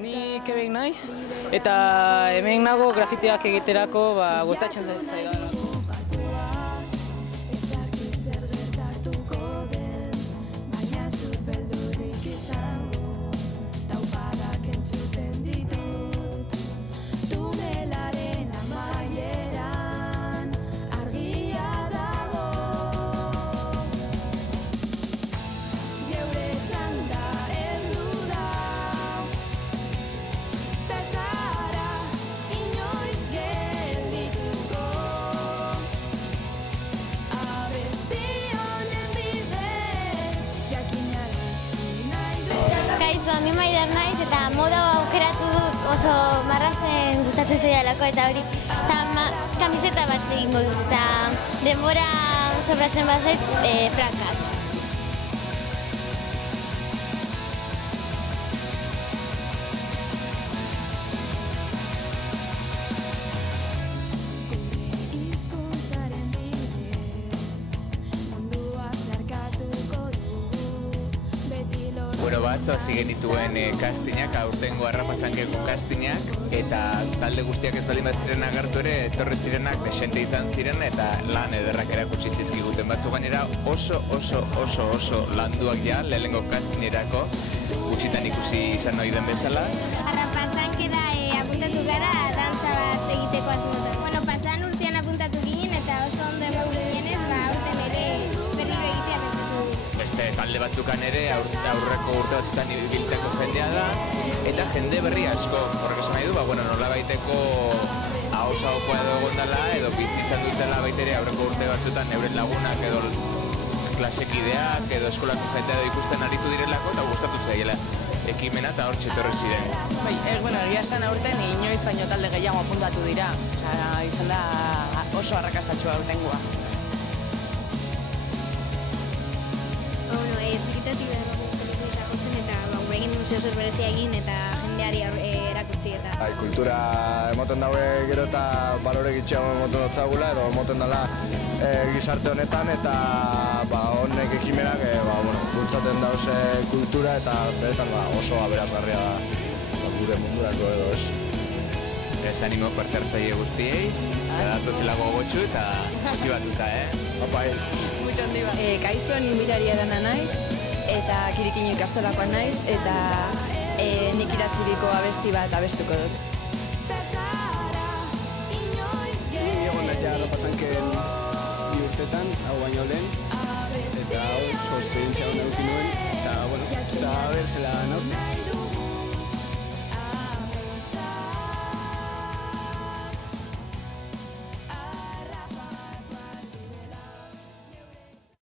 Ni Kevin naiz, eta hemen nago grafiteak egiterako gustatzen zaidan. Ni Maider naiz eta moda aukeratu dut oso marrazten gustatzen zaidalako eta hori kamiseta bat egingo dut eta denbora sobratzen bazait frankak. Batzo hasi genituen castingak, aurtengo Arrapazankeko castingak, eta talde guztiak ez baldin bat ziren agertu ere, etorri zirenak desente izan ziren eta lan ederrak erakutsi zizkiguten. Batzu gainera oso landuak ja, lehenengo castingerako, gutxitan ikusi izan ohi den bezala. Arrapazankera apuntatu gara dantza bat egiteko asmotan. Bueno, pasan urtean apuntatu ginen eta oso ondo egon ginenez, aurten ere berriro egitea pentsatu dugu. Beste talde batzukan ere aurreko urte batzutan ibilteko jendea da, eta jende berri asko. Horrek esan nahi du, nola baiteko ahosagokoa edo egondala, edo bizi izan dutela baitere aurreko urte batzutan euren lagunak edo klasekideak edo eskolako jendea edo ikusten aritu direlako, eta gustatu zaiela ekimena eta hortxe etorri ziren. Egia esan aurten inoiz baino talde gehiago apuntatu dira. Izan da oso arrakastatxua aurtengoa. Txikitatik behar dugu sakontzen eta egin museo berezia egin eta jendeari erakutsi eta... Kultura emoten daue gero eta balore gitxiago emoten dotzagula edo emoten dela gizarte honetan eta honek ekimenak bultzaten dauze kultura eta beretan oso aberazgarria da gure mundurako edo ez. Ez animo parte hartzaile guztiei, datozela gogotxu eta motibatuta, Apai! Kaixo, ni Miraria dana naiz, eta Kirikino ikastolakoan naiz, eta nik idatziriko abesti bat abestuko dut. Ni egon natxa Arrapazankeen bi urtetan, hau baino lehen,